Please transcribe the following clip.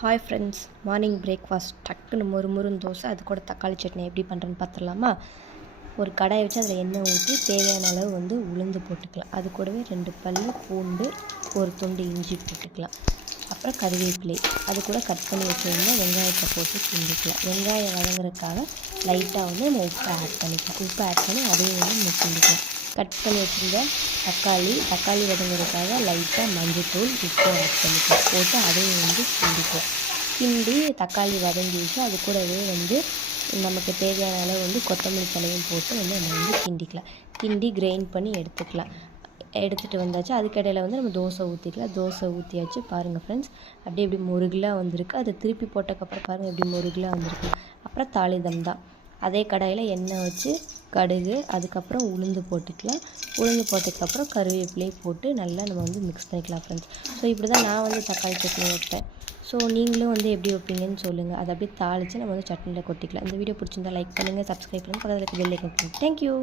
Hi friends, morning breakfast டக்குன்னு மொறுன்னு தோசை, அது கூட தக்காளி சட்னி எப்படி பண்ணுறேன்னு பார்த்துடலாமா? ஒரு கடாயை வச்சு அதில் எண்ணெய் ஊற்றி தேவையான அளவு உளுந்து போட்டுக்கலாம். அது கூடவே 2 பல் பூண்டு, ஒரு துண்டு இஞ்சி போட்டுக்கலாம். அப்புறம் கருவேப்பிலை, அது கூட கட் பண்ணி வச்சுருந்தா வெங்காயத்தை போட்டு கிண்டிக்கலாம். வெங்காயம் வதங்குறதுக்காக லைட்டாக நம்ம உப்பு ஆட் பண்ணிக்கலாம். உப்பு ஆட் பண்ணி அதையும் நம்ம கிண்டிக்கலாம். கட் பண்ணி வச்சுருந்த தக்காளி வதங்குறதுக்காக லைட்டாக மஞ்சள்தூள், உப்பு ஆட் பண்ணிக்கலாம். போட்டு அதையும் கிண்டிக்கலாம். கிண்டி தக்காளி வதங்கிடுச்சு. அது கூடவே நமக்கு தேவையான அளவு கொத்தமல்லி தலையும் போட்டு நம்ம கிண்டிக்கலாம். கிண்டி கிரைண்ட் பண்ணி எடுத்துகிட்டு வந்தாச்சு. அதுக்கிடையில் நம்ம தோசை ஊற்றிக்கலாம். தோசை ஊற்றியாச்சு. பாருங்கள் ஃப்ரெண்ட்ஸ், எப்படி முருகலாக வந்திருக்கு. அதை திருப்பி போட்டதுக்கப்புறம் பாருங்கள் எப்படி முருகலாக வந்திருக்கு. அப்புறம் தாளிதம் தான். அதே கடாயில் எண்ணெய் வச்சு கடுகு, அதுக்கப்புறம் உளுந்து போட்டுக்கலாம். உளுந்து போட்டதுக்கப்புறம் கருவேப்பிலையை போட்டு நல்லா நம்ம மிக்ஸ் பண்ணிக்கலாம் ஃப்ரெண்ட்ஸ். ஸோ இப்படி தான் நான் தக்காளி சட்னி வைப்பேன். ஸோ நீங்களும் எப்படி வைப்பீங்கன்னு சொல்லுங்கள். அதை அப்படியே தாளித்து நம்ம சட்னியில் கொட்டிக்கலாம். இந்த வீடியோ பிடிச்சிருந்தா லைக் பண்ணுங்கள், சப்ஸ்கிரைப் பண்ணுங்கள், பக்கத்தில் இருக்க பெல் ஐக்கான். தேங்க்யூ.